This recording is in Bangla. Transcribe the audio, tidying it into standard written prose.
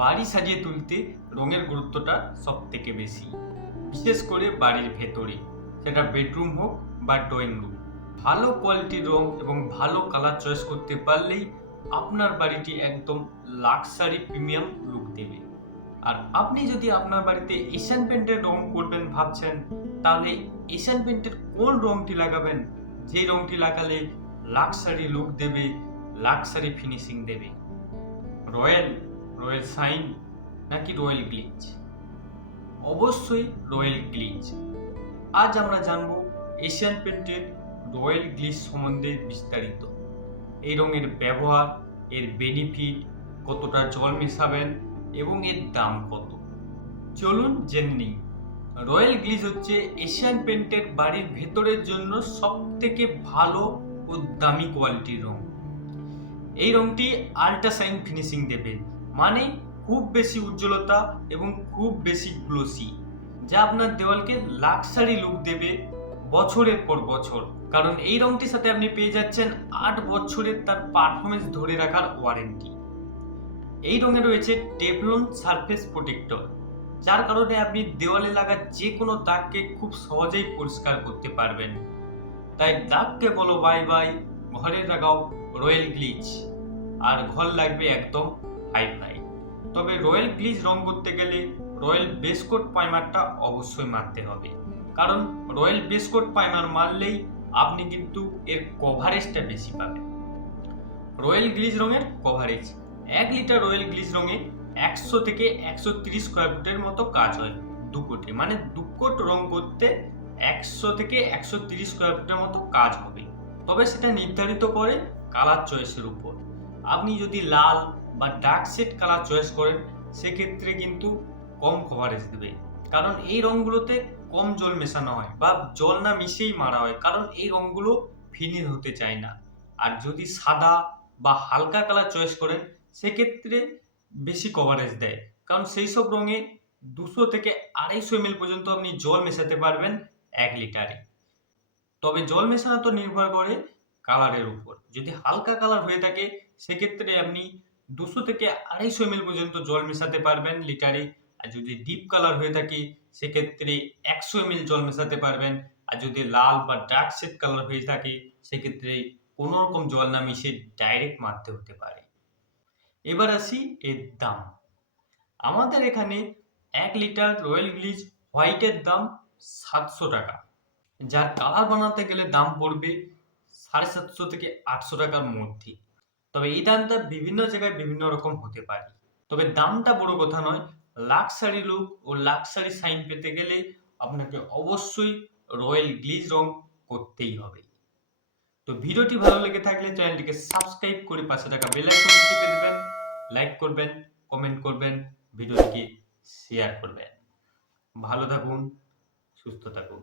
বাড়ি সাজিয়ে তুলতে রঙের গুরুত্বটা সব থেকে বেশি, বিশেষ করে বাড়ির ভেতরে, সেটা বেডরুম হোক বা ড্রয়িং রুম। ভালো কোয়ালিটির রং এবং ভালো কালার চয়েস করতে পারলেই আপনার বাড়িটি একদম লাক্সারি প্রিমিয়াম লুক দেবে। আর আপনি যদি আপনার বাড়িতে এশিয়ান পেন্টের রং করবেন ভাবছেন, তাহলে এশিয়ান পেন্টের কোন রংটি লাগাবেন, যে রংটি লাগালে লাক্সারি লুক দেবে, লাক্সারি ফিনিশিং দেবে? রয়্যাল, রয়্যাল সাইন নাকি রয়্যাল গ্লিজ? অবশ্যই রয়্যাল গ্লিজ। আজ আমরা জানব এশিয়ান পেন্টের রয়্যাল গ্লিজ সম্বন্ধে বিস্তারিত। এই রঙের ব্যবহার, এর বেনিফিট, কতটা জল মেশাবেন এবং এর দাম কত। চলুন জেনে নিই। রয়্যাল গ্লিজ হচ্ছে এশিয়ান পেন্টের বাড়ির ভেতরের জন্য সব থেকে ভালো ও দামি কোয়ালিটির রং। এই রংটি আল্ট্রাসাইন ফিনিশিং দেবে, মানে খুব বেশি উজ্জ্বলতা এবং খুব বেশি গ্লোসি, যা আপনার দেওয়ালকে লাক্সারি লুক দেবে বছরের পর বছর। কারণ এই রংটির সাথে আপনি পেয়ে যাচ্ছেন 8 বছরের তার পারফরমেন্স ধরে রাখার ওয়ারেন্টি। এই রঙে রয়েছে টেফলন সারফেস প্রোটেক্টর, যার কারণে আপনি দেওয়ালে লাগা যে কোনো দাগকে খুব সহজেই পরিষ্কার করতে পারবেন। তাই দাগকে বলো বাই বাই, ঘরে লাগাও রয়্যাল গ্লিজ, আর ঘর লাগবে একদম হাই ফাই। তবে রয়্যাল গ্লিজ রং করতে গেলে রয়্যাল বেস কোট প্রাইমারটা অবশ্যই মারতে হবে, কারণ রয়্যাল বেস কোট প্রাইমার মারলেই আপনি কিন্তু এর কভারেজটা বেশি পাবেন। রয়্যাল গ্লিজ রঙের কভারেজ, 1 লিটার রয়্যাল গ্লিজ রঙে 100 থেকে 130 স্কোয়ার ফুটের মতো কাজ হয় 2 কোটে, মানে 2 কোট রং করতে 100 থেকে 130 স্কোয়ার ফুটের মতো কাজ হবে। তবে সেটা নির্ধারিত করে কালার চয়েসের উপর। আপনি যদি লাল বা ডার্ক শেড কালার চয়েস করেন, সেক্ষেত্রে কিন্তু কম কভারেজ দেবে, কারণ এই রঙগুলোতে কম জল মেশানো হয় বা জল না মিশিয়েই মারা হয়, কারণ এই রঙগুলো ফিনিশ হতে চায় না। আর যদি সাদা বা হালকা কালার চয়েস করেন, সেক্ষেত্রে বেশি কভারেজ দেয়, কারণ সেই সব রঙে 200 থেকে 250 ml পর্যন্ত আপনি জল মেশাতে পারবেন 1 লিটারে। তবে জল মেশানো তো নির্ভর করে কালারের উপর। যদি হালকা কালার হয়ে থাকে, সেক্ষেত্রে আপনি 200 থেকে 250 ml পর্যন্ত জল মেশাতে পারবেন লিটারে। আর যদি ডিপ কালার হয়ে থাকে, সেক্ষেত্রে 100 ml জল মেশাতে পারবেন। আর যদি লাল বা ডার্ক শেড কালার হয়ে থাকে, সেক্ষেত্রে কোনো রকম জল না মিশিয়ে ডাইরেক্ট মারতে হতে পারে। এবার আসি এর দাম। আমাদের এখানে 1 লিটার রয়্যাল গ্লিজ হোয়াইটের দাম 700 টাকা, যার কালার বানাতে গেলে দাম পড়বে 750 থেকে 800 টাকার মধ্যে। তবে এই দামটা বিভিন্ন জায়গায় বিভিন্ন রকম হতে পারে। তবে দামটা বড় কথা নয়, লাক্সারি লুক ও লাক্সারি সাইন পেতে গেলে আপনাকে অবশ্যই রয়্যাল গ্লিজ রং করতেই হবে। তো ভিডিওটি ভালো লেগে থাকলে চ্যানেলটিকে সাবস্ক্রাইব করে পাশে থাকা বেল আইকনটি টিপে দেবেন, লাইক করবেন, কমেন্ট করবেন, ভিডিওটিকে শেয়ার করবেন। ভালো থাকুন, সুস্থ থাকুন।